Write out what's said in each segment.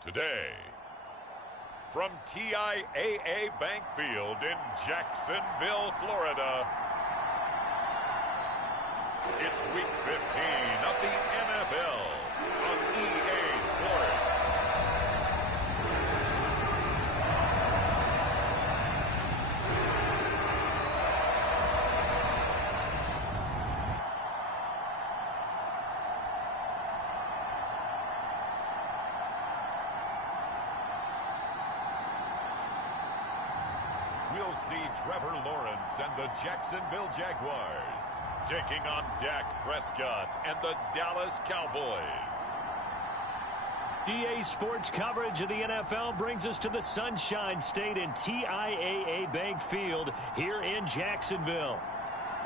Today, from TIAA Bank Field in Jacksonville, Florida, it's Week 15 of the NFL on EA Sports. We'll see Trevor Lawrence and the Jacksonville Jaguars taking on Dak Prescott and the Dallas Cowboys. EA Sports coverage of the NFL brings us to the Sunshine State in TIAA Bank Field here in Jacksonville.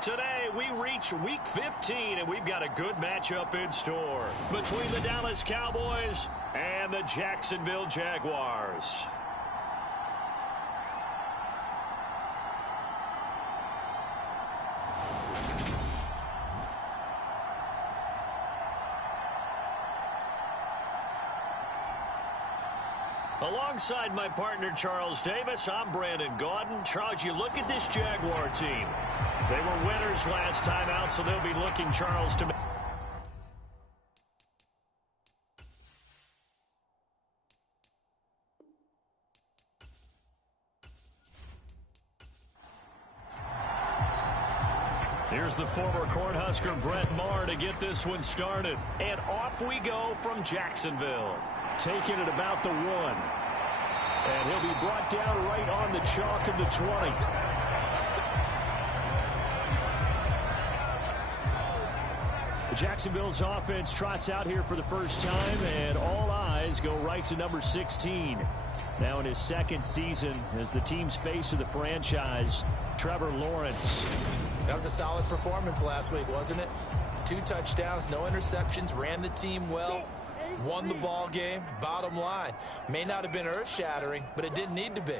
Today, we reach Week 15, and we've got a good matchup in store between the Dallas Cowboys and the Jacksonville Jaguars. Alongside my partner, Charles Davis, I'm Brandon Gaudin. Charles, you look at this Jaguar team. They were winners last time out, so they'll be looking, Charles, to... Here's the former Cornhusker Brett Maher to get this one started. And off we go from Jacksonville. Taking it about the 1. And he'll be brought down right on the chalk of the 20. Jacksonville's offense trots out here for the first time, and all eyes go right to number 16. Now in his second season as the team's face of the franchise, Trevor Lawrence. That was a solid performance last week, wasn't it? 2 touchdowns, no interceptions, ran the team well, won the ball game. Bottom line, may not have been earth-shattering, but it didn't need to be.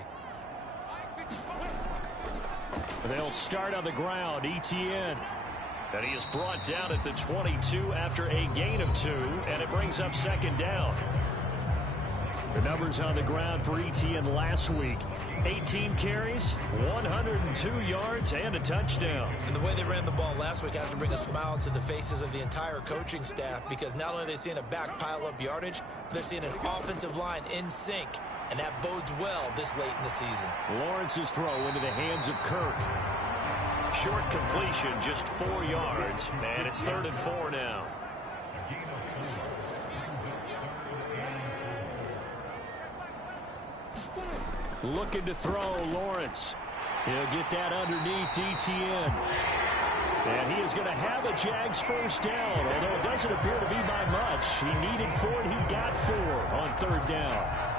They'll start on the ground, Etienne. And he is brought down at the 22 after a gain of 2, and it brings up second down. The numbers on the ground for Etienne last week. 18 carries, 102 yards, and a touchdown. And the way they ran the ball last week has to bring a smile to the faces of the entire coaching staff, because not only are they seeing a back pile up yardage, but they're seeing an offensive line in sync, and that bodes well this late in the season. Lawrence's throw into the hands of Kirk. Short completion, just 4 yards, and it's 3rd and 4 now. Looking to throw, Lawrence. He'll get that underneath Etienne. And he is going to have a Jags first down, although it doesn't appear to be by much. He needed 4, and he got 4 on 3rd down.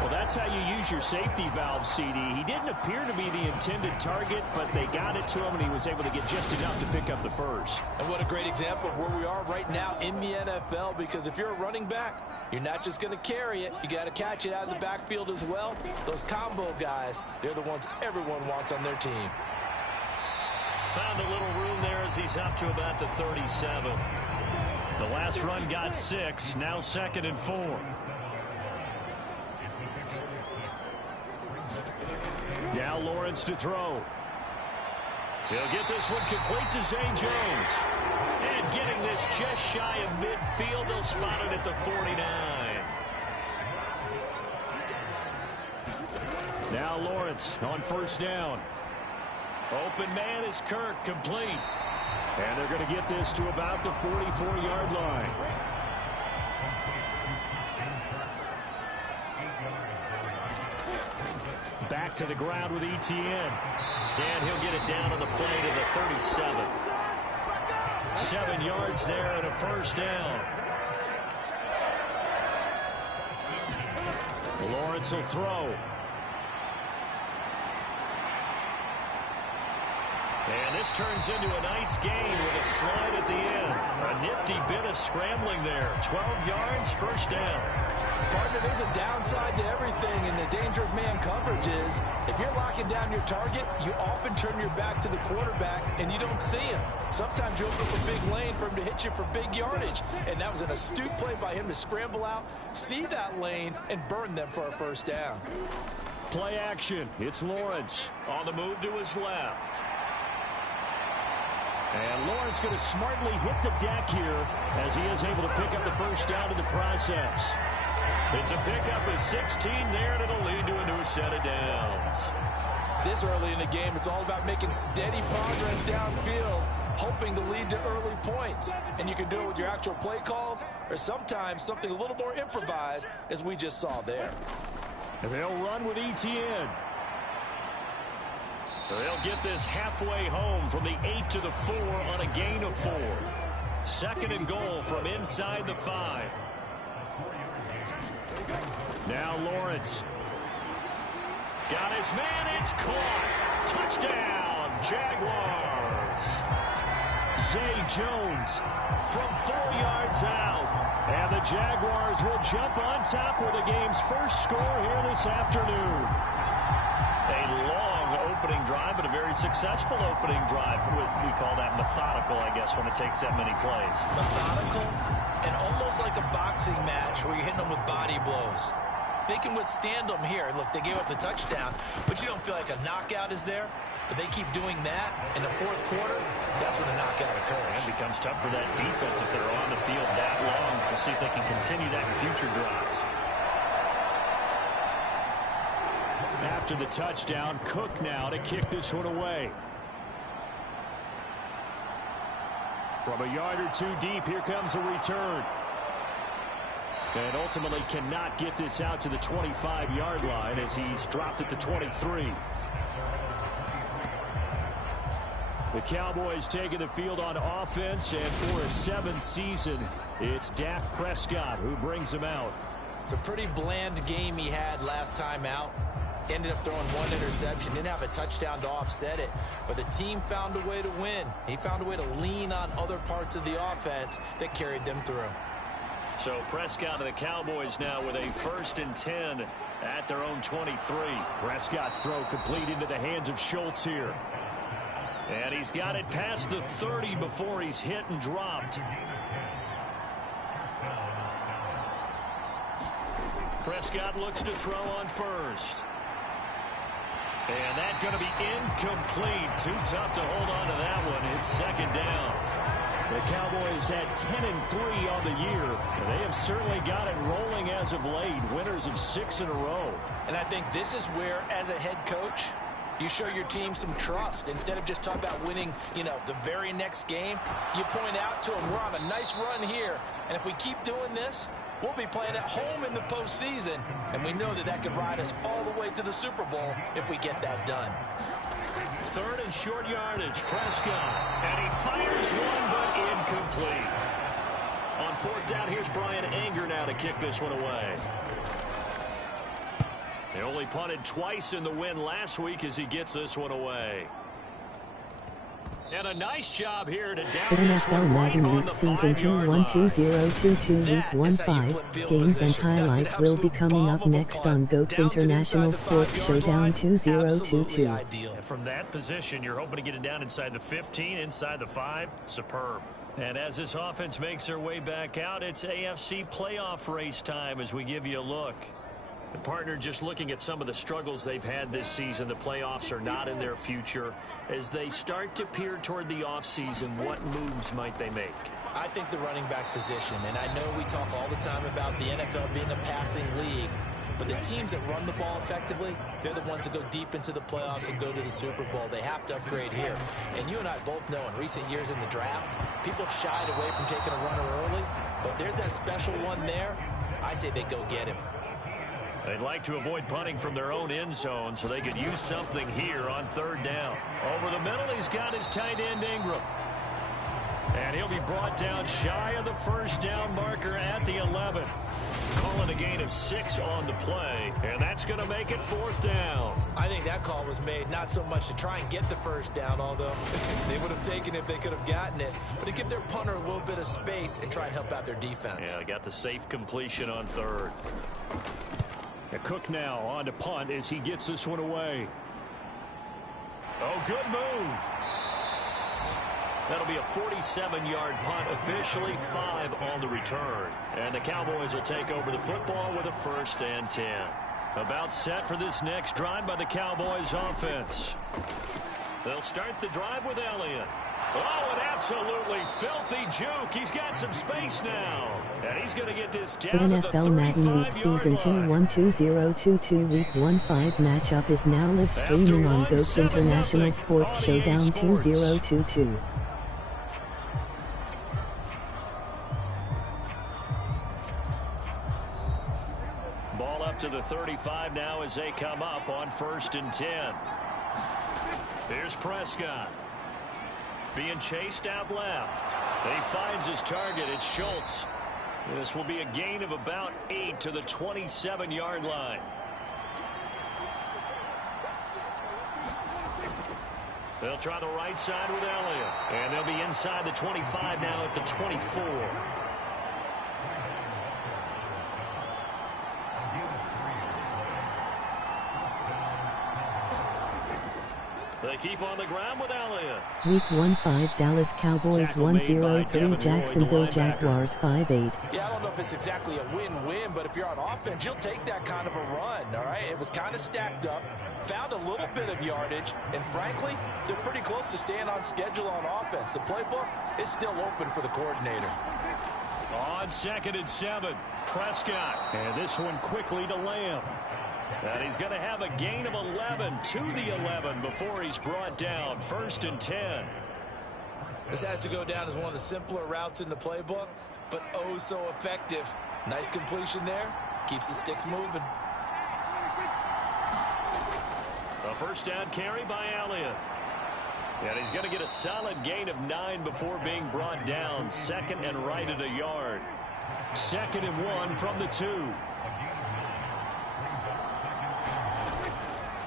Well, that's how you use your safety valve, CD. He didn't appear to be the intended target, but they got it to him, and he was able to get just enough to pick up the first. And what a great example of where we are right now in the NFL, because if you're a running back, you're not just going to carry it. You got to catch it out of the backfield as well. Those combo guys, they're the ones everyone wants on their team. Found a little room there as he's up to about the 37. The last run got 6, now 2nd and 4. Now Lawrence to throw. He'll get this one complete to Zay Jones. And getting this just shy of midfield, they'll spot it at the 49. Now Lawrence on first down. Open man is Kirk, complete. And they're going to get this to about the 44-yard line. Back to the ground with Etienne. And he'll get it down on the play to the 37. 7 yards there and a first down. Lawrence will throw. And this turns into a nice gain with a slide at the end. A nifty bit of scrambling there. 12 yards, first down. Partner, there's a downside to everything, and the danger of man coverage is if you're locking down your target, you often turn your back to the quarterback, and you don't see him. Sometimes you open up a big lane for him to hit you for big yardage. And that was an astute play by him to scramble out, see that lane, and burn them for a first down. Play action. It's Lawrence on the move to his left. And Lawrence going to smartly hit the deck here as he is able to pick up the first down in the process. It's a pickup of 16 there, and it'll lead to a new set of downs. This early in the game, it's all about making steady progress downfield, hoping to lead to early points. And you can do it with your actual play calls or sometimes something a little more improvised, as we just saw there. And they'll run with ETN. They'll get this halfway home from the 8 to the 4 on a gain of 4. Second and goal from inside the 5. Now Lawrence. Got his man. It's caught. Touchdown, Jaguars. Zay Jones from 4 yards out. And the Jaguars will jump on top with the game's first score here this afternoon. A long opening drive, but a very successful opening drive. We call that methodical, I guess, when it takes that many plays. Methodical and almost like a boxing match where you're hitting them with body blows. They can withstand them here. Look, they gave up the touchdown, but you don't feel like a knockout is there. But they keep doing that in the fourth quarter, that's when the knockout occurs. It becomes tough for that defense if they're on the field that long. We'll see if they can continue that in future drives. After the touchdown, Cook now to kick this one away. From a yard or two deep, here comes a return. And ultimately cannot get this out to the 25-yard line as he's dropped at the 23. The Cowboys taking the field on offense, and for a 7th season, it's Dak Prescott who brings them out. It's a pretty bland game he had last time out. Ended up throwing 1 interception. Didn't have a touchdown to offset it. But the team found a way to win. He found a way to lean on other parts of the offense that carried them through. So Prescott and the Cowboys now with a 1st and 10 at their own 23. Prescott's throw complete into the hands of Schultz here. And he's got it past the 30 before he's hit and dropped. Prescott looks to throw on first. And that's going to be incomplete. Too tough to hold on to that one. It's 2nd down. The Cowboys at 10-3 on the year. And they have certainly got it rolling as of late. Winners of 6 in a row. And I think this is where, as a head coach, you show your team some trust. Instead of just talking about winning, the very next game, you point out to them, we're on a nice run here. And if we keep doing this, we'll be playing at home in the postseason. And we know that that could ride us all the way to the Super Bowl if we get that done. 3rd and short yardage, Prescott. And he fires one, but incomplete. On 4th down, here's Brian Anger now to kick this one away. They only punted twice in the win last week as he gets this one away. And a nice job here to down this one right on the 5-yard line. NFL Madden Week Season 2 Week 1-5. Games and highlights will be coming up next on GOAT's International Sports Showdown 2022. And from that position, you're hoping to get it down inside the 15, inside the 5. Superb. And as this offense makes their way back out, it's AFC playoff race time as we give you a look. The partner, just looking at some of the struggles they've had this season, the playoffs are not in their future. As they start to peer toward the offseason, what moves might they make? I think the running back position, and I know we talk all the time about the NFL being a passing league, but the teams that run the ball effectively, they're the ones that go deep into the playoffs and go to the Super Bowl. They have to upgrade here. And you and I both know in recent years in the draft, people have shied away from taking a runner early, but there's that special one there. I say they go get him. They'd like to avoid punting from their own end zone so they could use something here on 3rd down. Over the middle, he's got his tight end Ingram. And he'll be brought down shy of the 1st down marker at the 11. Calling a gain of 6 on the play, and that's going to make it 4th down. I think that call was made not so much to try and get the 1st down, although they would have taken it if they could have gotten it, but to give their punter a little bit of space and try and help out their defense. Yeah, they got the safe completion on 3rd. Cook now on to punt as he gets this one away. Oh, good move. That'll be a 47-yard punt, officially 5 on the return. And the Cowboys will take over the football with a 1st and 10. About set for this next drive by the Cowboys offense. They'll start the drive with Elliott. Oh, an absolutely filthy juke. He's got some space now. And he's going to get this down to the 35-yard Madden Week Season 212022 Week 1-5 matchup is now live streaming on GOATS International Sports Showdown 2022. Ball up to the 35 now as they come up on 1st and 10. Here's Prescott. Being chased out left. He finds his target. It's Schultz. This will be a gain of about 8 to the 27-yard line. They'll try the right side with Elliott. And they'll be inside the 25 now at the 24. They keep on the ground with Elliott. Week 1-5 Dallas Cowboys 1-0-3 Jacksonville Jaguars 5-8. Yeah, I don't know if it's exactly a win-win, but if you're on offense, you'll take that kind of a run, all right? It was kind of stacked up, found a little bit of yardage, and frankly, they're pretty close to staying on schedule on offense. The playbook is still open for the coordinator. On 2nd and 7, Prescott. And this one quickly to Lamb. And he's going to have a gain of 11 to the 11 before he's brought down. 1st and 10. This has to go down as one of the simpler routes in the playbook, but oh so effective. Nice completion there. Keeps the sticks moving. A 1st down carry by Elliott. And he's going to get a solid gain of 9 before being brought down. 2nd and right at a yard. 2nd and 1 from the 2.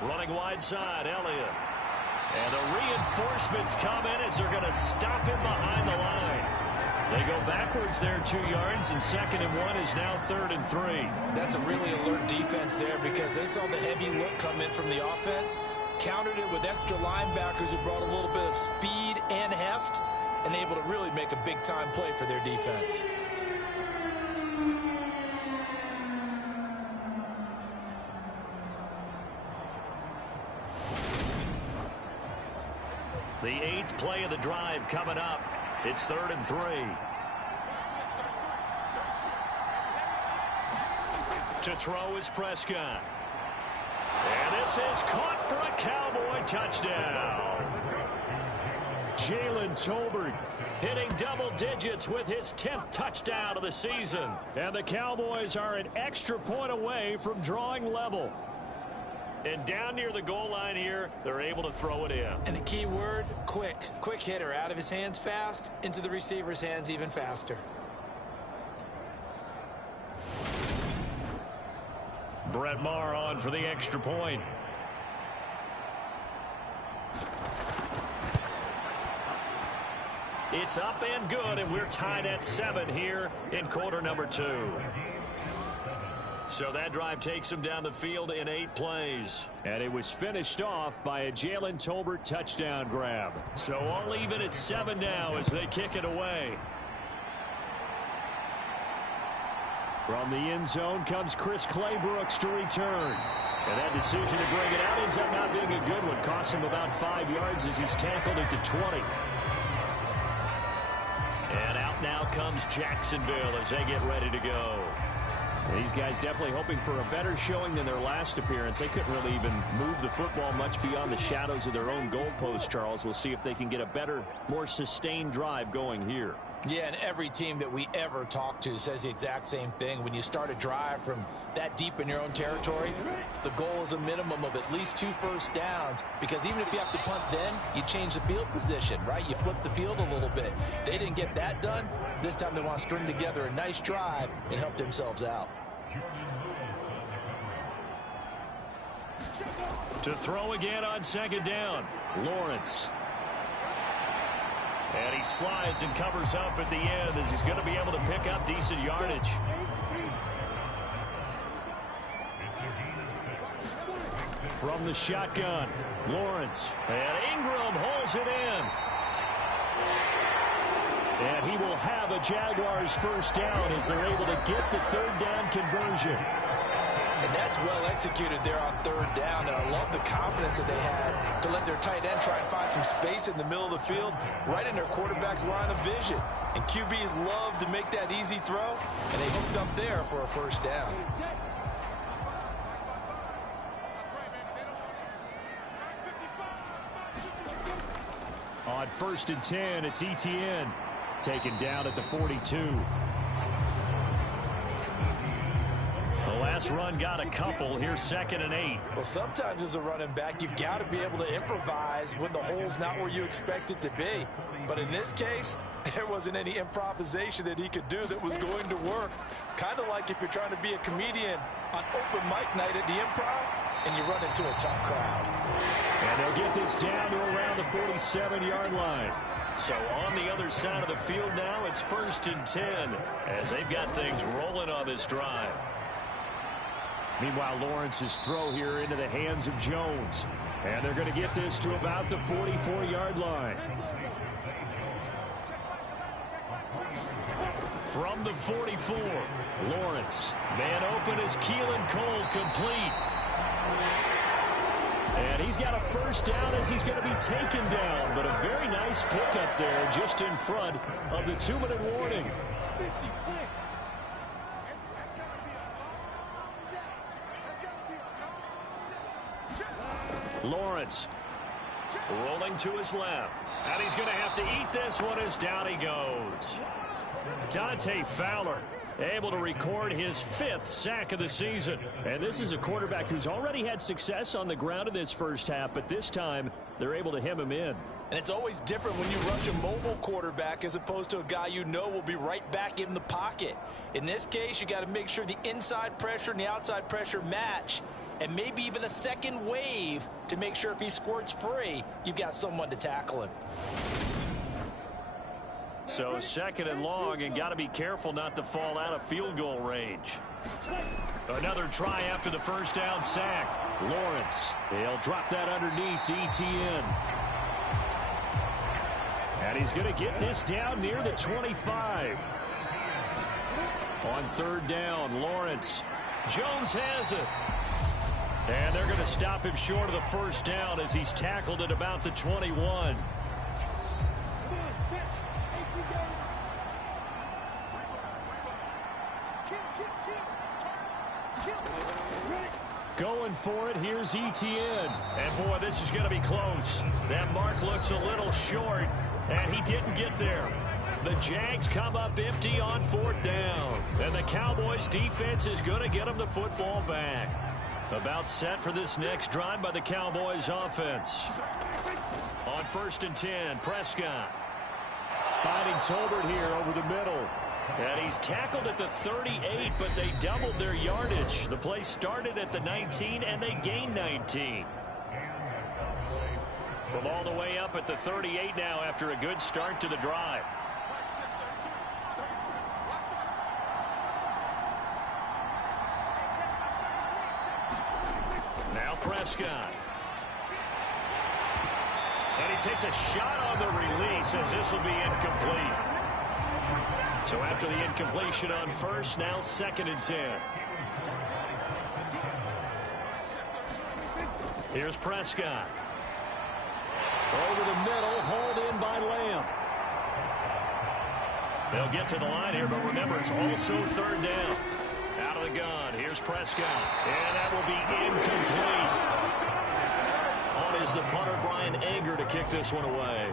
Running wide side, Elliott. And the reinforcements come in as they're going to stop him behind the line. They go backwards there 2 yards, and 2nd and 1 is now 3rd and 3. That's a really alert defense there because they saw the heavy look come in from the offense, countered it with extra linebackers who brought a little bit of speed and heft, and able to really make a big-time play for their defense. The 8th play of the drive coming up. It's 3rd and 3. To throw is Prescott. And this is caught for a Cowboy touchdown. Jalen Tolbert hitting double digits with his 10th touchdown of the season. And the Cowboys are an extra point away from drawing level. And down near the goal line here, they're able to throw it in. And the key word, quick. Quick hitter. Out of his hands fast, into the receiver's hands even faster. Brett Maher on for the extra point. It's up and good, and we're tied at 7 here in quarter number 2. So that drive takes him down the field in 8 plays. And it was finished off by a Jalen Tolbert touchdown grab. So all even at 7 now as they kick it away. From the end zone comes Chris Claybrooks to return. And that decision to bring it out ends up not being a good one. Costs him about 5 yards as he's tackled at the 20. And out now comes Jacksonville as they get ready to go. These guys definitely hoping for a better showing than their last appearance. They couldn't really even move the football much beyond the shadows of their own goalpost, Charles. We'll see if they can get a better, more sustained drive going here. Yeah, and every team that we ever talk to says the exact same thing. When you start a drive from that deep in your own territory, the goal is a minimum of at least 2 first downs, because even if you have to punt then, you change the field position, right? You flip the field a little bit. They didn't get that done. This time they want to string together a nice drive and help themselves out. To throw again on 2nd down, Lawrence. And he slides and covers up at the end as he's going to be able to pick up decent yardage. From the shotgun, Lawrence. And Ingram holds it in. And he will have a Jaguars first down as they're able to get the third down conversion. And that's well executed there on third down, and I love the confidence that they had to let their tight end try and find some space in the middle of the field, right in their quarterback's line of vision. And QBs love to make that easy throw, and they hooked up there for a first down. On 1st and 10, it's ETN taken down at the 42. The last run got a couple. Here's 2nd and 8. Well, sometimes as a running back, you've got to be able to improvise when the hole's not where you expect it to be. But in this case, there wasn't any improvisation that he could do that was going to work. Kind of like if you're trying to be a comedian on open mic night at the Improv and you run into a tough crowd. And they'll get this down to around the 47-yard line. So on the other side of the field now, it's 1st and 10 as they've got things rolling on this drive. Meanwhile, Lawrence's throw here into the hands of Jones. And they're going to get this to about the 44-yard line. From the 44, Lawrence. Man open is Keelan Cole, complete. And he's got a first down as he's going to be taken down. But a very nice pickup there just in front of the 2-minute warning. Lawrence rolling to his left. And he's going to have to eat this one as down he goes. Dante Fowler able to record his 5th sack of the season. And this is a quarterback who's already had success on the ground in this first half, but this time they're able to hem him in. And it's always different when you rush a mobile quarterback as opposed to a guy you know will be right back in the pocket. In this case, you got to make sure the inside pressure and the outside pressure match, and maybe even a second wave to make sure if he squirts free, you've got someone to tackle him. So 2nd and long, and got to be careful not to fall out of field goal range. Another try after the first down sack. Lawrence, he'll drop that underneath to ETN. And he's going to get this down near the 25. On 3rd down, Lawrence. Jones has it. And they're going to stop him short of the first down as he's tackled at about the 21. Going for it, here's ETN. And boy, this is going to be close. That mark looks a little short, and he didn't get there. The Jags come up empty on 4th down. And the Cowboys defense is going to get them the football back. About set for this next drive by the Cowboys offense. On 1st and 10, Prescott. Finding Tolbert here over the middle. And he's tackled at the 38, but they doubled their yardage. The play started at the 19, and they gained 19. From all the way up at the 38 now after a good start to the drive. Now Prescott. And he takes a shot on the release as this will be incomplete. So after the incompletion on first, now 2nd and 10. Here's Prescott. Over the middle, hauled in by Lamb. They'll get to the line here, but remember, it's also 3rd down. Out of the gun, here's Prescott. And that will be incomplete. On is the punter, Brian Anger, to kick this one away.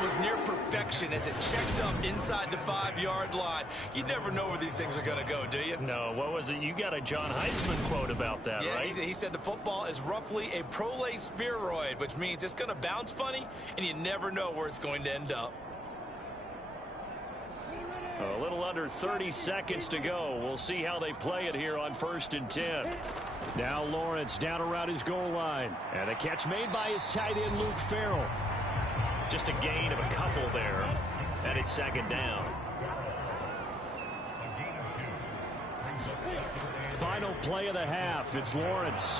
Was near perfection as it checked up inside the 5-yard line. You never know where these things are going to go, do you? No, what was it? You got a John Heisman quote about that, yeah, right? He said the football is roughly a prolate spheroid, which means it's going to bounce funny, and you never know where it's going to end up. A little under 30 seconds to go. We'll see how they play it here on 1st and 10. Now Lawrence down around his goal line. And a catch made by his tight end, Luke Farrell. Just a gain of a couple there, and it's 2nd down. Final play of the half. It's Lawrence.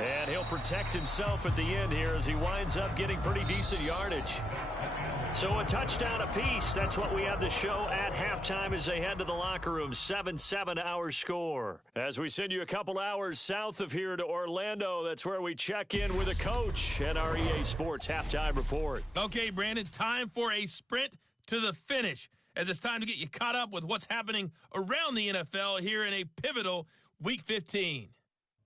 And he'll protect himself at the end here as he winds up getting pretty decent yardage. So a touchdown apiece. That's what we have to show at halftime as they head to the locker room. 7-7 our score. As we send you a couple hours south of here to Orlando, that's where we check in with a coach at our EA Sports Halftime Report. Okay, Brandon, time for a sprint to the finish, as it's time to get you caught up with what's happening around the NFL here in a pivotal Week 15.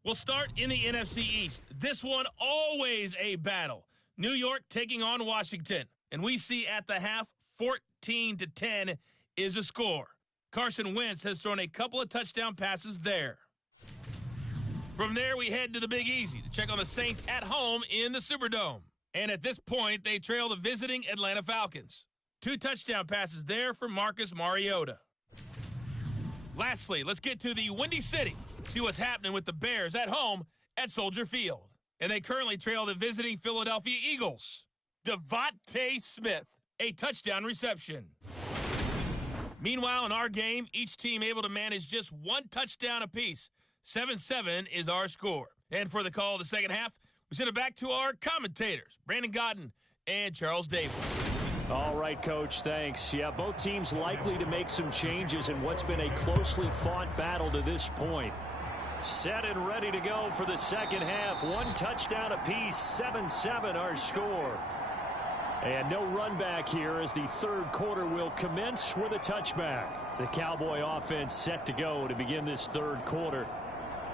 We'll start in the NFC East. This one always a battle. New York taking on Washington. And we see at the half, 14-10 is a score. Carson Wentz has thrown a couple of touchdown passes there. From there, we head to the Big Easy to check on the Saints at home in the Superdome. And at this point, they trail the visiting Atlanta Falcons. 2 touchdown passes there for Marcus Mariota. Lastly, let's get to the Windy City. See what's happening with the Bears at home at Soldier Field. And they currently trail the visiting Philadelphia Eagles. Devontae Smith, a touchdown reception. Meanwhile, in our game, each team able to manage just 1 touchdown apiece. 7-7 is our score. And for the call of the second half, we send it back to our commentators, Brandon Godden and Charles Davis. All right, Coach, thanks. Yeah, both teams likely to make some changes in what's been a closely fought battle to this point. Set and ready to go for the second half. 1 touchdown apiece, 7-7 our score. And no run back here as the third quarter will commence with a touchback. The Cowboy offense set to go to begin this third quarter.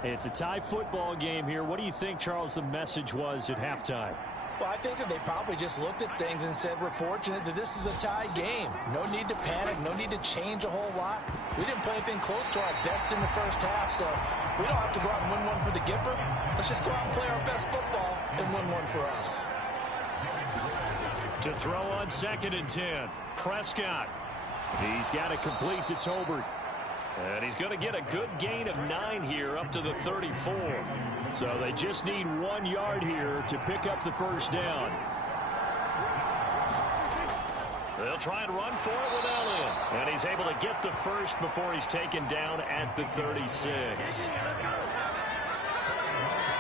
It's a tie football game here. What do you think, Charles, the message was at halftime? Well, I think that they probably just looked at things and said, we're fortunate that this is a tie game. No need to panic, no need to change a whole lot. We didn't play anything close to our best in the first half, so we don't have to go out and win one for the Gipper. Let's just go out and play our best football and win one for us. To throw on 2nd and 10, Prescott. He's got it complete to Tolbert. And he's going to get a good gain of 9 here up to the 34. So they just need 1 yard here to pick up the first down. They'll try and run for it with Elliott. And he's able to get the first before he's taken down at the 36.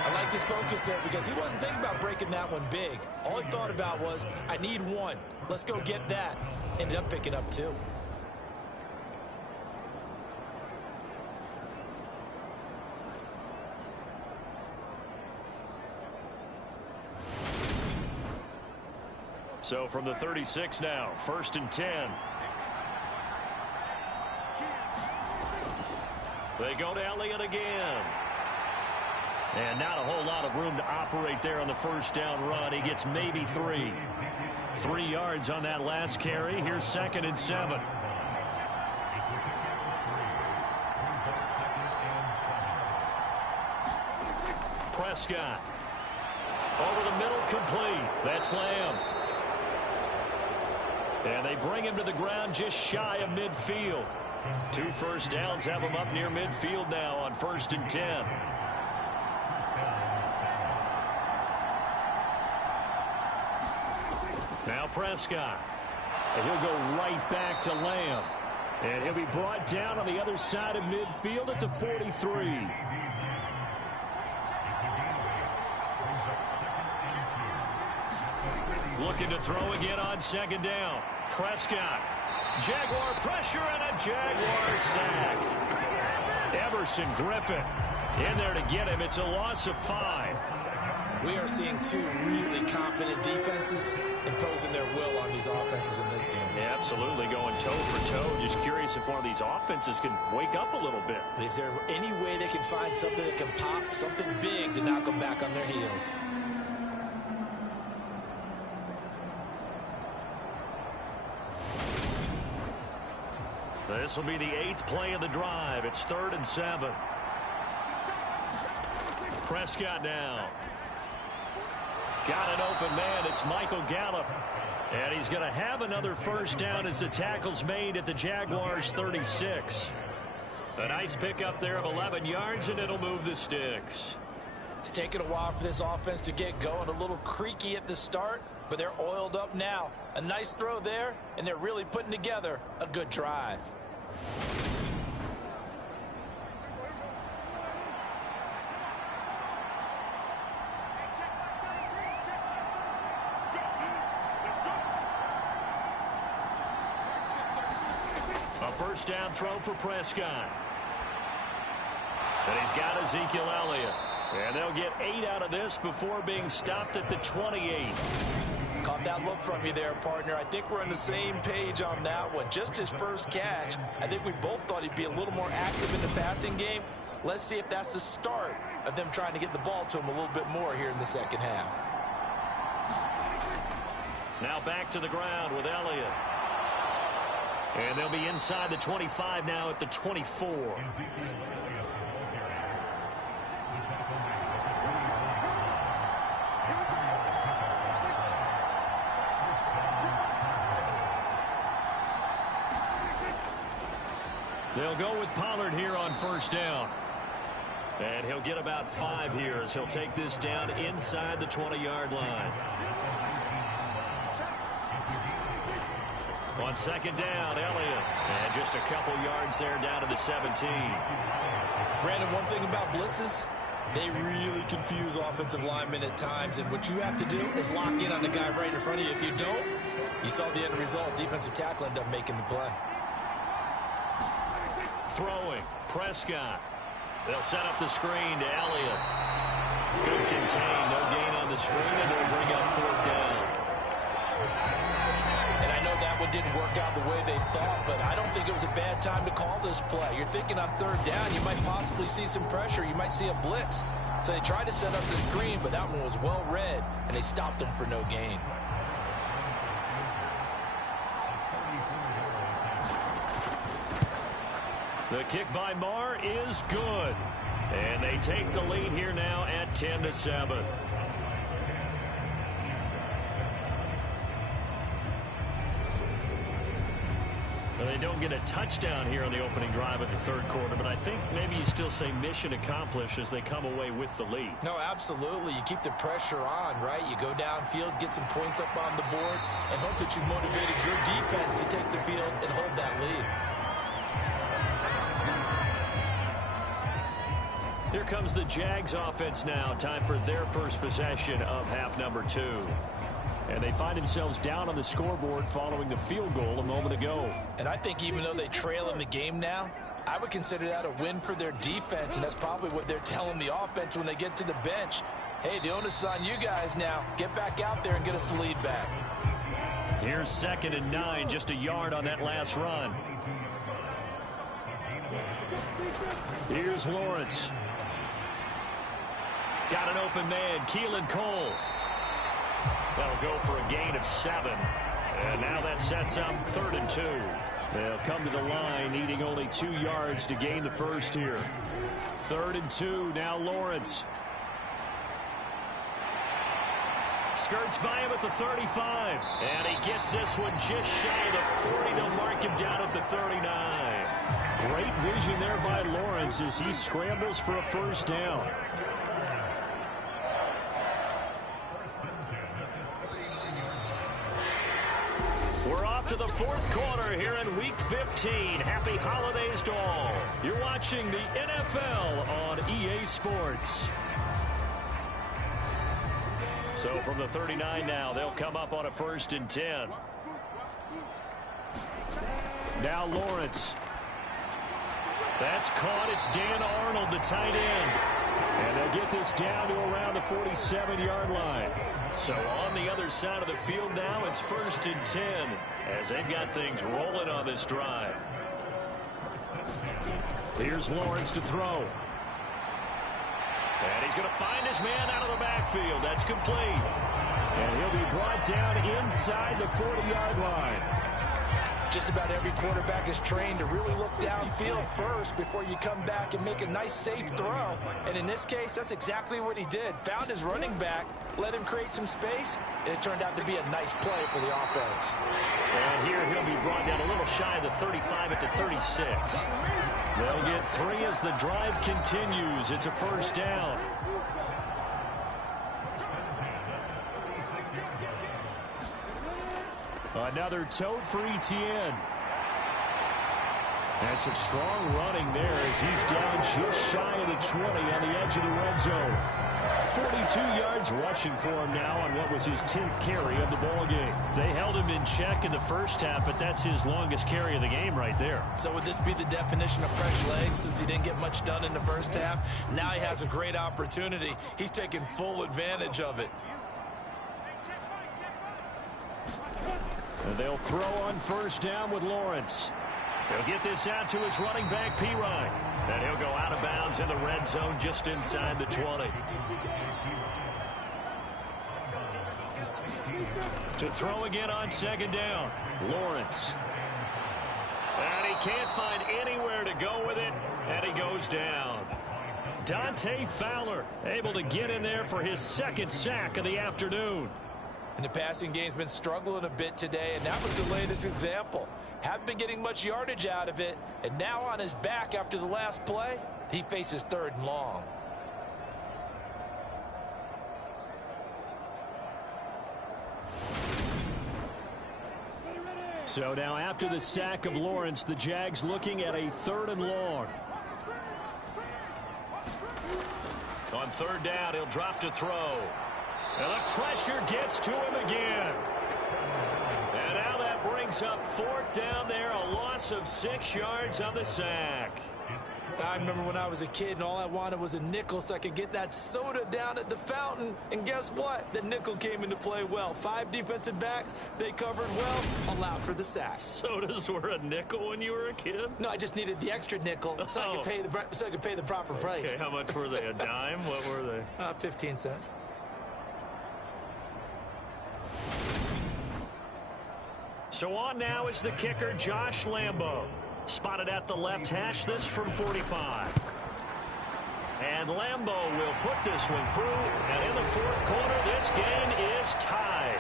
I like this focus there because he wasn't thinking about breaking that one big. All he thought about was, I need 1. Let's go get that. Ended up picking up 2. So from the 36 now, 1st and 10. They go to Elliott again. And not a whole lot of room to operate there on the first down run. He gets maybe 3. 3 yards on that last carry. Here's 2nd and 7. Prescott. Over the middle, complete. That's Lamb. And they bring him to the ground just shy of midfield. 2 first downs have him up near midfield now on 1st and 10. Now Prescott. And he'll go right back to Lamb. And he'll be brought down on the other side of midfield at the 43. Looking to throw again on 2nd down. Prescott. Jaguar pressure and a Jaguar sack. Everson Griffin in there to get him. It's a loss of 5. We are seeing 2 really confident defenses imposing their will on these offenses in this game. Yeah, absolutely, going toe for toe. Just curious if one of these offenses can wake up a little bit. Is there any way they can find something that can pop, something big to knock them back on their heels? This will be the 8th play of the drive. It's 3rd and 7. Prescott now. Got an open man. It's Michael Gallup. And he's going to have another first down as the tackle's made at the Jaguars' 36. A nice pickup there of 11 yards, and it'll move the sticks. It's taken a while for this offense to get going. A little creaky at the start, but they're oiled up now. A nice throw there, and they're really putting together a good drive. first down throw for Prescott. And he's got Ezekiel Elliott. And they'll get 8 out of this before being stopped at the 28. Caught that look from you there, partner. I think we're on the same page on that one. Just his first catch. I think we both thought he'd be a little more active in the passing game. Let's see if that's the start of them trying to get the ball to him a little bit more here in the second half. Now back to the ground with Elliott. And they'll be inside the 25 now at the 24. They'll go with Pollard here on first down. And he'll get about 5 here as he'll take this down inside the 20-yard line. On second down, Elliott. And just a couple yards there down to the 17. Brandon, one thing about blitzes, they really confuse offensive linemen at times. And what you have to do is lock in on the guy right in front of you. If you don't, you saw the end result. Defensive tackle ended up making the play. Throwing, Prescott. They'll set up the screen to Elliott. Good contain, no gain on the screen, and they'll bring up fourth down. And I know that one didn't work out the way they thought, but I don't think it was a bad time to call this play. You're thinking on third down, you might possibly see some pressure. You might see a blitz. So they tried to set up the screen, but that one was well read, and they stopped them for no gain. The kick by Marr is good. And they take the lead here now at 10-7. Well, they don't get a touchdown here on the opening drive of the third quarter, but I think maybe you still say mission accomplished as they come away with the lead. No, absolutely. You keep the pressure on, right? You go downfield, get some points up on the board, and hope that you motivated your defense to take the field and hold that lead. Here comes the Jags offense now. Time for their first possession of half number 2. And they find themselves down on the scoreboard following the field goal a moment ago. And I think even though they trail in the game now, I would consider that a win for their defense, and that's probably what they're telling the offense when they get to the bench. Hey, the onus is on you guys now. Get back out there and get us the lead back. Here's 2nd and 9, just a yard on that last run. Here's Lawrence. Got an open man, Keelan Cole. That'll go for a gain of 7. And now that sets up 3rd and 2. They'll come to the line, needing only 2 yards to gain the first here. 3rd and 2, now Lawrence. Skirts by him at the 35. And he gets this one just shy of the 40. They'll mark him down at the 39. Great vision there by Lawrence as he scrambles for a first down. We're off to the fourth quarter here in Week 15. Happy holidays to all. You're watching the NFL on EA Sports. So from the 39 now, they'll come up on a 1st and 10. Now Lawrence. That's caught. It's Dan Arnold, the tight end. And they'll get this down to around the 47-yard line. So on the other side of the field now, it's 1st and 10 as they've got things rolling on this drive. Here's Lawrence to throw. And he's going to find his man out of the backfield. That's complete. And he'll be brought down inside the 40-yard line. Just about every quarterback is trained to really look downfield first before you come back and make a nice, safe throw. And in this case, that's exactly what he did. Found his running back, let him create some space, and it turned out to be a nice play for the offense. And here he'll be brought down a little shy of the 35 at the 36. They'll get 3 as the drive continues. It's a first down. Another tote for Etienne. And some strong running there as he's down just shy of the 20 on the edge of the red zone. 42 yards rushing for him now on what was his 10th carry of the ball game. They held him in check in the first half, but that's his longest carry of the game right there. So would this be the definition of fresh legs since he didn't get much done in the first half? Now he has a great opportunity. He's taking full advantage of it. And they'll throw on first down with Lawrence. He'll get this out to his running back, Pirine. And he'll go out of bounds in the red zone just inside the 20. To throw again on second down, Lawrence. And he can't find anywhere to go with it, and he goes down. Dante Fowler able to get in there for his second sack of the afternoon. And the passing game's been struggling a bit today, and that was the latest example. Haven't been getting much yardage out of it, and now on his back after the last play, he faces 3rd and long. So now after the sack of Lawrence, the Jags looking at a 3rd and long. On 3rd down, he'll drop to throw. And the pressure gets to him again. And now that brings up 4th down there, a loss of 6 yards on the sack. I remember when I was a kid and all I wanted was a nickel so I could get that soda down at the fountain. And guess what? The nickel came into play well. 5 defensive backs, they covered well, allowed for the sack. Sodas were a nickel when you were a kid? No, I just needed the extra nickel so I could pay the proper price. Okay, how much were they? A dime? What were they? 15 cents. So on now is the kicker, Josh Lambo. Spotted at the left hash, this from 45. And Lambo will put this one through, and in the 4th quarter, this game is tied.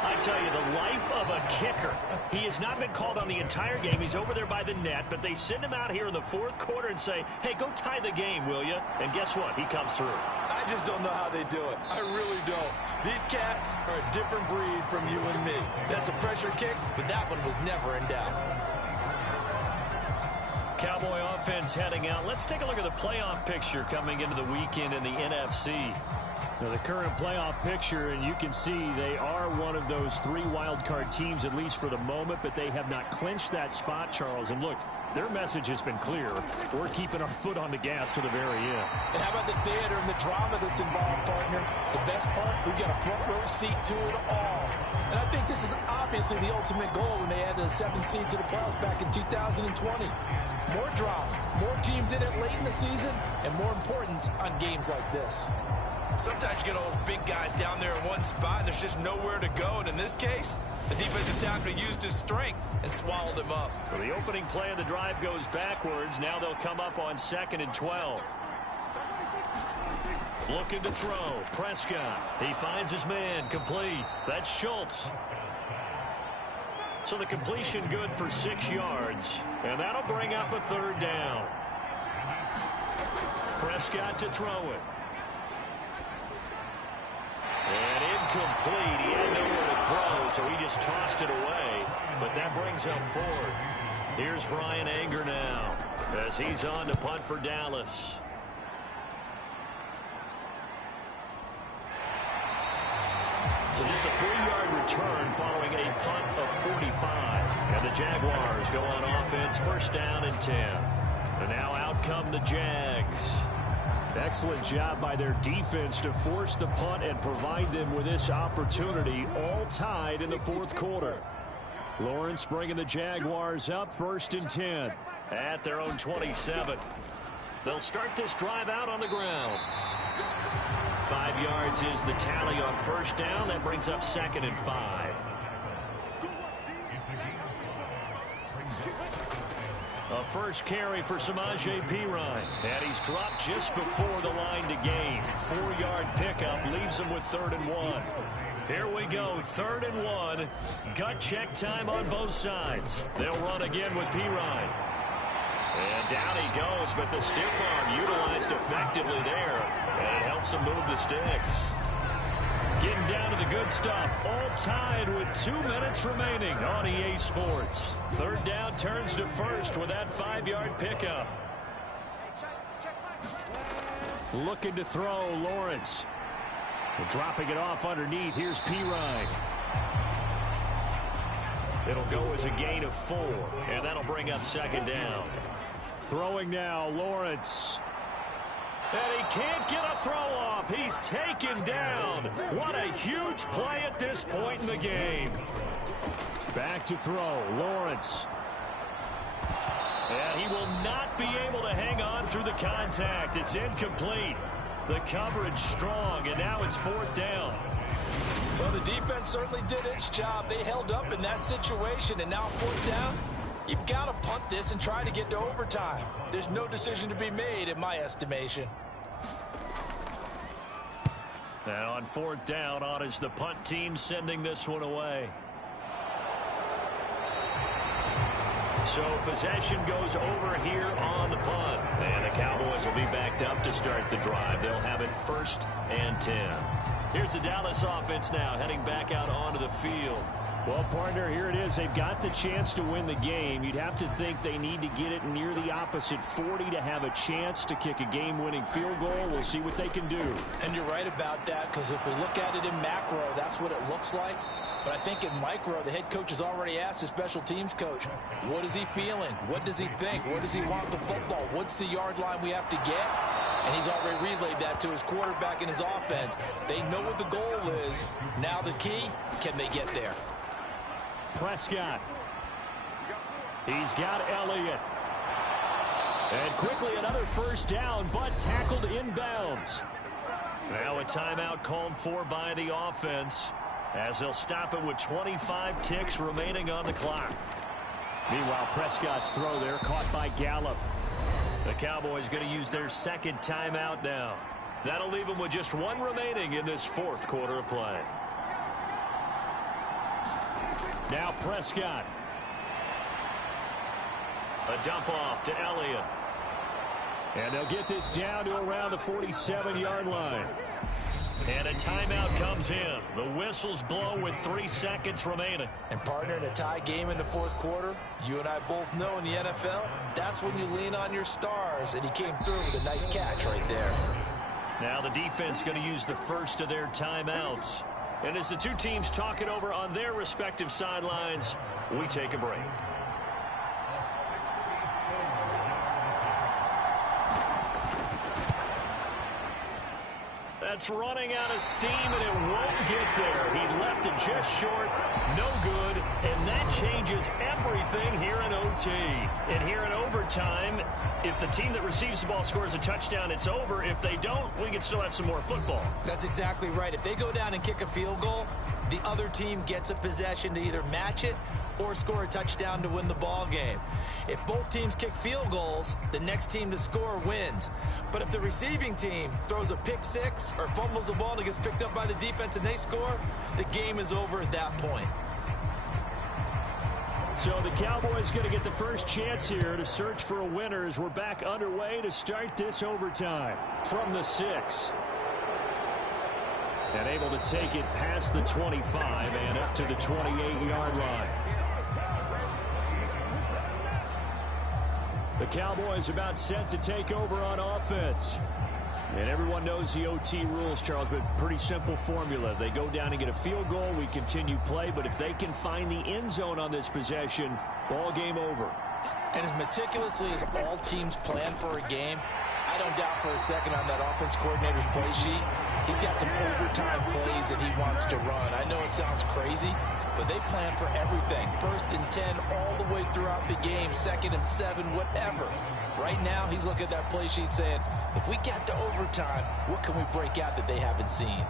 I tell you, the life of a kicker. He has not been called on the entire game. He's over there by the net, but they send him out here in the 4th quarter and say, hey, go tie the game, will you? And guess what? He comes through. I just don't know how they do it. I really don't. These cats are a different breed from you and me. That's a pressure kick, but that one was never in doubt. Cowboy offense heading out. Let's take a look at the playoff picture coming into the weekend in the NFC. Now, the current playoff picture, and you can see they are one of those 3 wild card teams, at least for the moment, but they have not clinched that spot, Charles. And look, their message has been clear. We're keeping our foot on the gas to the very end. And how about the theater and the drama that's involved, partner? The best part, we've got a front row seat to it all. And I think this is obviously the ultimate goal when they added a 7th seed to the playoffs back in 2020. More drama, more teams in it late in the season, and more importance on games like this. Sometimes you get all those big guys down there in one spot, and there's just nowhere to go. And in this case, the defensive tackle used his strength and swallowed him up. So the opening play of the drive goes backwards. Now they'll come up on 2nd and 12. Looking to throw. Prescott. He finds his man. Complete. That's Schultz. So the completion good for 6 yards. And that'll bring up a 3rd down. Prescott to throw it. And incomplete. He had nowhere to throw, so he just tossed it away. But that brings up 4th. Here's Brian Anger now as he's on to punt for Dallas. So just a 3-yard return following a punt of 45. And the Jaguars go on offense, 1st down and 10. And now out come the Jags. Excellent job by their defense to force the punt and provide them with this opportunity, all tied in the 4th quarter. Lawrence bringing the Jaguars up, 1st and 10. At their own 27. They'll start this drive out on the ground. 5 yards is the tally on 1st down. That brings up 2nd and 5. A first carry for Samaje Perine. And he's dropped just before the line to gain. 4-yard pickup leaves him with 3rd and 1. Here we go, 3rd and 1. Gut check time on both sides. They'll run again with Perine. And down he goes, but the stiff arm utilized effectively there. And it helps him move the sticks. Getting down to the good stuff. All tied with 2 minutes remaining on EA Sports. Third down turns to first with that 5-yard pickup. Looking to throw, Lawrence. Dropping it off underneath. Here's Pirine. It'll go as a gain of 4, and that'll bring up second down. Throwing now, Lawrence. And he can't get a throw off. He's taken down. What a huge play at this point in the game. Back to throw, Lawrence. And he will not be able to hang on through the contact. It's incomplete. The coverage strong, and now it's 4th down. Well, the defense certainly did its job. They held up in that situation, and now 4th down. You've got to punt this and try to get to overtime. There's no decision to be made, in my estimation. Now on 4th down, on is the punt team sending this one away. So possession goes over here on the punt. And the Cowboys will be backed up to start the drive. They'll have it 1st and 10. Here's the Dallas offense now heading back out onto the field. Well, partner, here it is. They've got the chance to win the game. You'd have to think they need to get it near the opposite 40 to have a chance to kick a game-winning field goal. We'll see what they can do. And you're right about that, because if we look at it in macro, that's what it looks like. But I think in micro, the head coach has already asked his special teams coach, what is he feeling? What does he think? Where does he want the football? What's the yard line we have to get? And he's already relayed that to his quarterback and his offense. They know what the goal is. Now the key, can they get there? Prescott. He's got Elliott. And quickly another 1st down, but tackled inbounds. Now a timeout called for by the offense, as they'll stop it with 25 ticks remaining on the clock. Meanwhile, Prescott's throw there caught by Gallup. The Cowboys going to use their 2nd timeout now. That'll leave them with just 1 remaining in this 4th quarter of play. Now Prescott. A dump off to Elliott. And they'll get this down to around the 47-yard line. And a timeout comes in. The whistles blow with 3 seconds remaining. And partner, in a tie game in the 4th quarter, you and I both know in the NFL, that's when you lean on your stars. And he came through with a nice catch right there. Now the defense going to use the first of their timeouts. And as the two teams talk it over on their respective sidelines, we take a break. That's running out of steam, and it won't get there. He left it just short, no good, and that changes everything here in OT. And here in overtime, if the team that receives the ball scores a touchdown, it's over. If they don't, we can still have some more football. That's exactly right. If they go down and kick a field goal, the other team gets a possession to either match it or score a touchdown to win the ball game. If both teams kick field goals, the next team to score wins. But if the receiving team throws a pick six or fumbles the ball and it gets picked up by the defense and they score, the game is over at that point. So the Cowboys going to get the first chance here to search for a winner as we're back underway to start this overtime from the 6. And able to take it past the 25 and up to the 28-yard line. The Cowboys about set to take over on offense. And everyone knows the OT rules, Charles, but pretty simple formula. They go down and get a field goal, we continue play, but if they can find the end zone on this possession, ball game over. And as meticulously as all teams plan for a game, I don't doubt for a second on that offense coordinator's play sheet, he's got some overtime plays that he wants to run. I know it sounds crazy, but they plan for everything. 1st and 10 all the way throughout the game, 2nd and 7, whatever. Right now, he's looking at that play sheet saying, if we get to overtime, what can we break out that they haven't seen?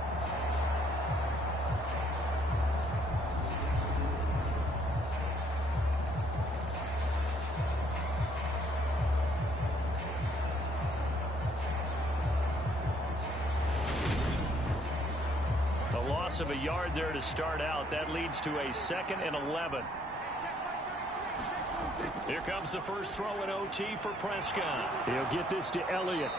A loss of a yard there to start out. That leads to a 2nd and 11. Here comes the first throw in OT for Prescott. He'll get this to Elliott.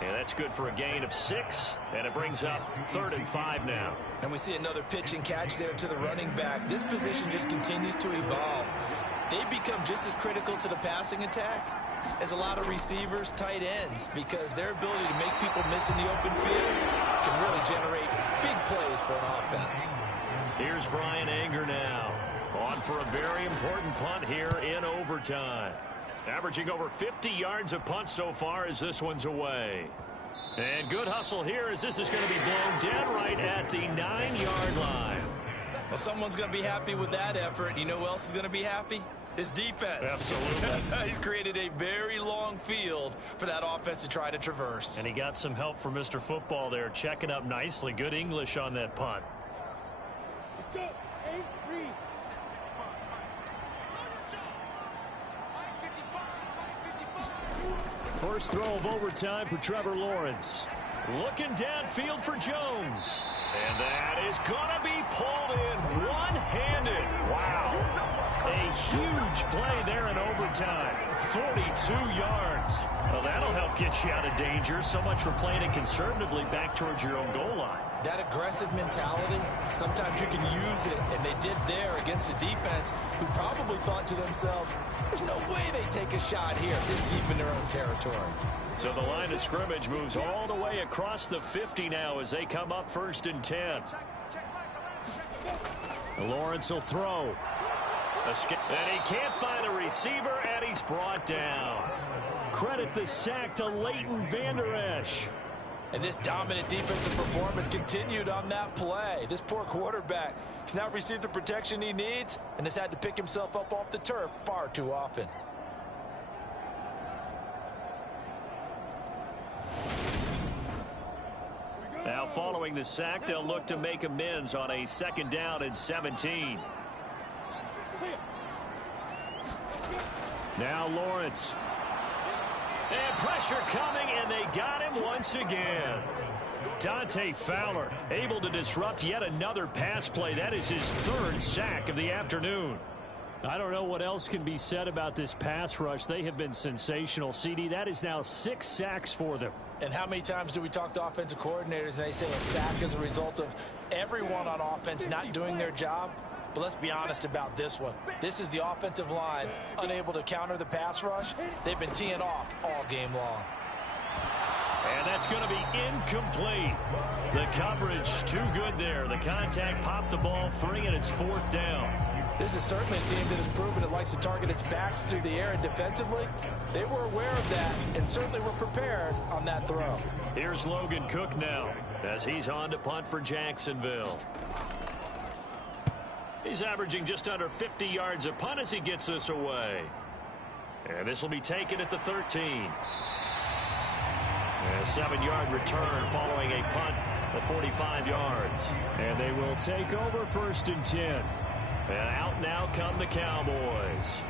And that's good for a gain of 6, and it brings up 3rd and 5 now. And we see another pitch and catch there to the running back. This position just continues to evolve. They become just as critical to the passing attack as a lot of receivers, tight ends, because their ability to make people miss in the open field can really generate big plays for an offense. Here's Brian Anger now, on for a very important punt here in overtime. Averaging over 50 yards of punt so far as this one's away. And good hustle here as this is going to be blown dead right at the 9-yard line. Well, someone's going to be happy with that effort. You know who else is going to be happy? His defense. Absolutely. He's created a very long field for that offense to try to traverse. And he got some help from Mr. Football there, checking up nicely. Good English on that punt. First throw of overtime for Trevor Lawrence. Looking downfield for Jones. And that is going to be pulled in one-handed. Wow. A huge play there in overtime. 42 yards. Well, that'll help get you out of danger. So much for playing it conservatively back towards your own goal line. That aggressive mentality, sometimes you can use it, and they did there against a defense who probably thought to themselves, there's no way they take a shot here this deep in their own territory. So the line of scrimmage moves all the way across the 50 now as they come up 1st and 10. Lawrence will throw. And he can't find a receiver, and he's brought down. Credit the sack to Leighton Vander Esch. And this dominant defensive performance continued on that play. This poor quarterback has now received the protection he needs and has had to pick himself up off the turf far too often. Now following the sack, they'll look to make amends on a 2nd down and 17. Now Lawrence. And pressure coming, and they got him once again. Dante Fowler able to disrupt yet another pass play. That is his 3rd sack of the afternoon. I don't know what else can be said about this pass rush. They have been sensational, CD. That is now 6 sacks for them. And how many times do we talk to offensive coordinators and they say a sack is a result of everyone on offense not doing their job? But let's be honest about this one. This is the offensive line unable to counter the pass rush. They've been teeing off all game long. And that's going to be incomplete. The coverage too good there. The contact popped the ball free, and it's 4th down. This is certainly a team that has proven it likes to target its backs through the air, and defensively, they were aware of that and certainly were prepared on that throw. Here's Logan Cook now as he's on to punt for Jacksonville. He's averaging just under 50 yards a punt as he gets this away. And this will be taken at the 13. A 7-yard return following a punt of 45 yards. And they will take over 1st and 10. And out now come the Cowboys.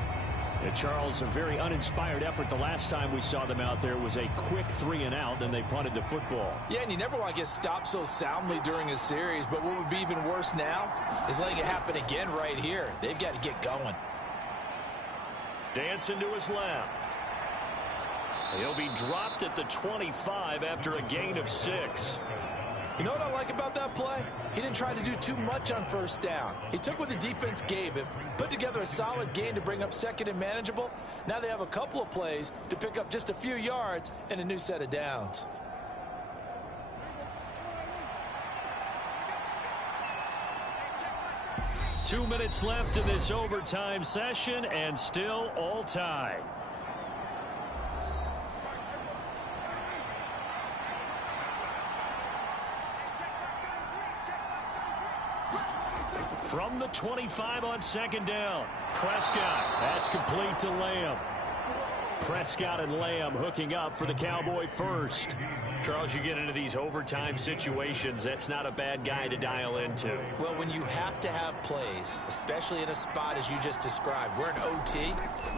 And Charles, a very uninspired effort. The last time we saw them out there was a quick 3-and-out, and they punted the football. Yeah, and you never want to get stopped so soundly during a series, but what would be even worse now is letting it happen again right here. They've got to get going. Dancing to his left. He'll be dropped at the 25 after a gain of 6. You know what I like about that play? He didn't try to do too much on 1st down. He took what the defense gave him, put together a solid gain to bring up 2nd and manageable. Now they have a couple of plays to pick up just a few yards and a new set of downs. Two minutes left in this overtime session, and still all tied. From the 25 on 2nd down. Prescott. That's complete to Lamb. Prescott and Lamb hooking up for the Cowboy first. Charles, you get into these overtime situations, that's not a bad guy to dial into. Well, when you have to have plays, especially in a spot as you just described, we're in OT,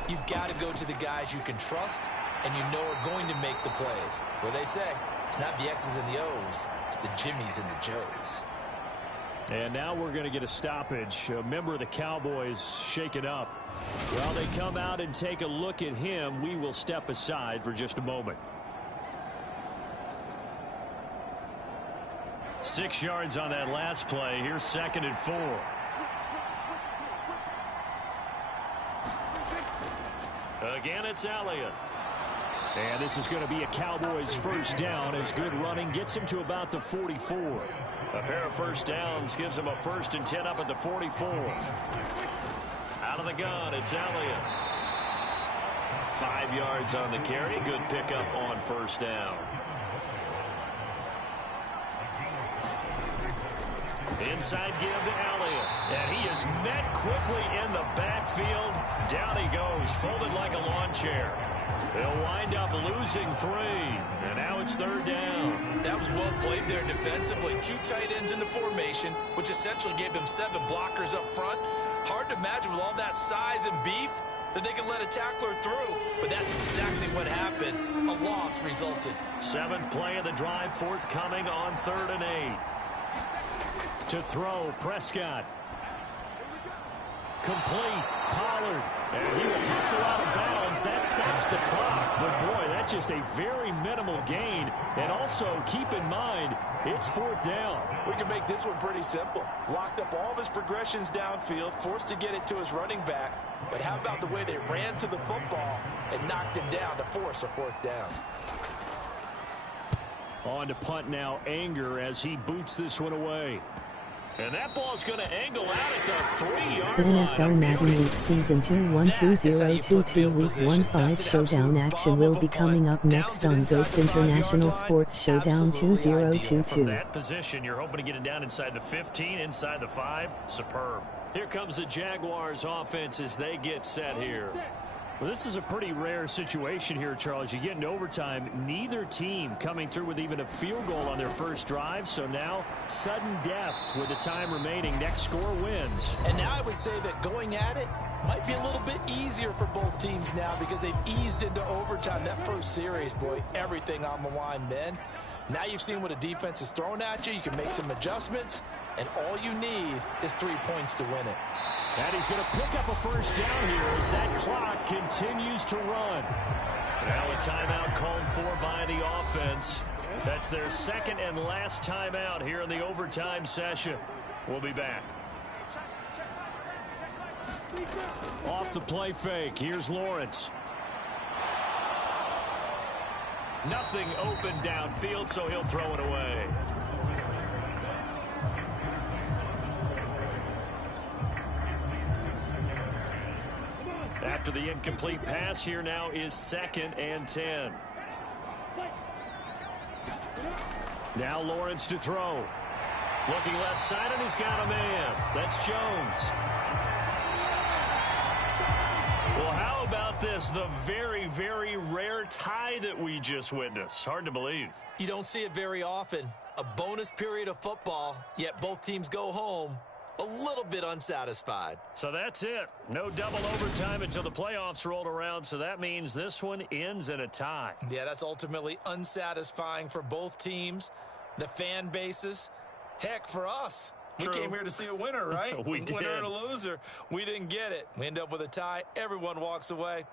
you've got to go to the guys you can trust and you know are going to make the plays. Where they say, it's not the X's and the O's, it's the Jimmies and the Joes. And now we're going to get a stoppage. A member of the Cowboys shaken up. While they come out and take a look at him, we will step aside for just a moment. 6 yards on that last play. Here's 2nd and 4. Again, it's Elliott. And this is going to be a Cowboys first down as good running gets him to about the 44. A pair of first downs gives him a 1st and 10 up at the 44. Out of the gun, it's Elliott. 5 yards on the carry. Good pickup on first down. Inside give to Elliott. And he is met quickly in the backfield. Down he goes, folded like a lawn chair. They'll wind up losing 3. And now it's 3rd down. That was well played there defensively. 2 tight ends in the formation, which essentially gave them 7 blockers up front. Hard to imagine with all that size and beef that they can let a tackler through. But that's exactly what happened. A loss resulted. 7th play of the drive, forthcoming on 3rd and 8. To throw, Prescott. Complete, Pollard. And he will hustle out of bounds. That stops the clock. But boy, that's just a very minimal gain. And also, keep in mind, it's 4th down. We can make this one pretty simple. Locked up all of his progressions downfield, forced to get it to his running back. But how about the way they ran to the football and knocked him down to force a 4th down? On to punt now, Anger as he boots this one away. And that ball's going to angle out at the 3-yard The line. NFL Madden Week Season 2 12022 Week 1-5 Showdown action will be coming up next on GOATS International Sports Showdown 2022. From that position, you're hoping to get it down inside the 15, inside the 5. Superb. Here comes the Jaguars offense as they get set here. Well, this is a pretty rare situation here, Charles. You get into overtime, neither team coming through with even a field goal on their first drive. So now, sudden death with the time remaining. Next score wins. And now I would say that going at it might be a little bit easier for both teams now because they've eased into overtime. That first series, boy, everything on the line then. Now you've seen what a defense is thrown at you. You can make some adjustments, and all you need is 3 points to win it. And he's going to pick up a first down here as that clock continues to run. Now a timeout called for by the offense. That's their 2nd and last timeout here in the overtime session. We'll be back. Off the play fake. Here's Lawrence. Nothing open downfield, so he'll throw it away. After the incomplete pass, here now is 2nd and 10. Now Lawrence to throw. Looking left side, and he's got a man. That's Jones. Well, how about this? The very, very rare tie that we just witnessed. Hard to believe. You don't see it very often. A bonus period of football, yet both teams go home a little bit unsatisfied. So that's it. No double overtime until the playoffs rolled around, so that means this one ends in a tie. Yeah, that's ultimately unsatisfying for both teams, the fan bases. Heck, for us. True. We came here to see a winner, right? We did. Winner and a loser. We didn't get it. We end up with a tie. Everyone walks away.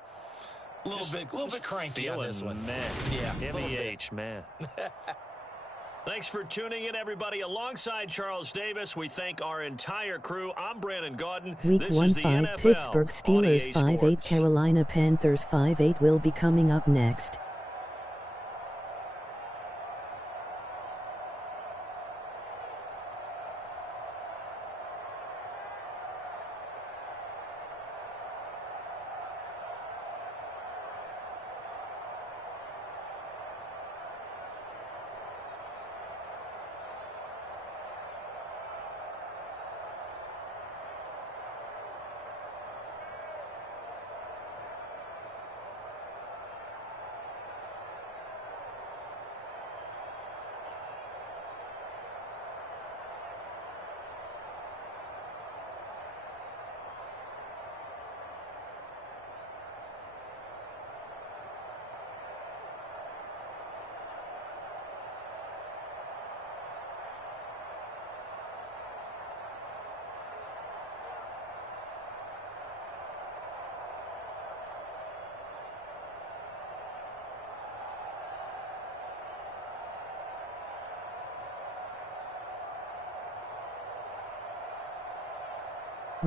A little bit cranky on this one. Man. Yeah, MEH, man. Thanks for tuning in, everybody. Alongside Charles Davis, we thank our entire crew. I'm Brandon Gaudin. Week This is the 1-5 NFL Pittsburgh on EA Steelers 5-8 Sports. Carolina Panthers 5-8 will be coming up next.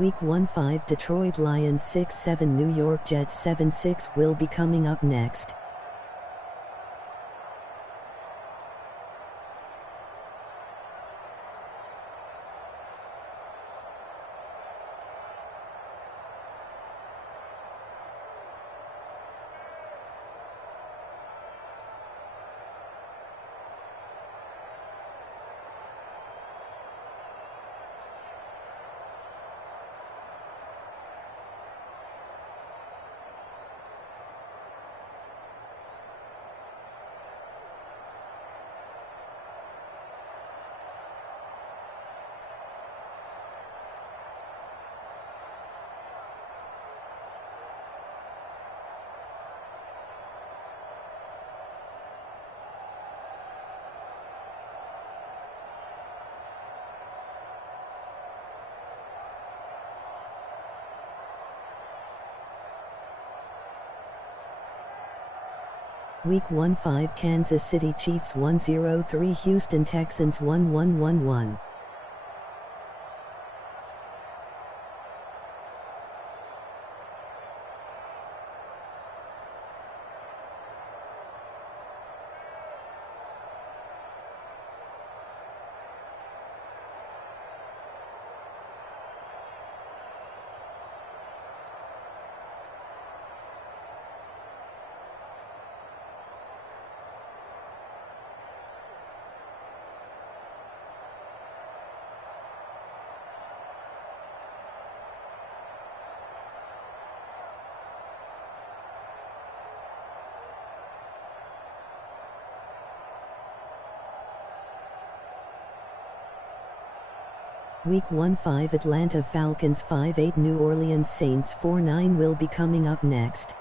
Week 1-5 Detroit Lions 6-7 New York Jets 7-6 will be coming up next. Week 1-5 Kansas City Chiefs 1-0-3 Houston Texans 1-1-1-1. Week 1-5 Atlanta Falcons 5-8 New Orleans Saints 4-9 will be coming up next.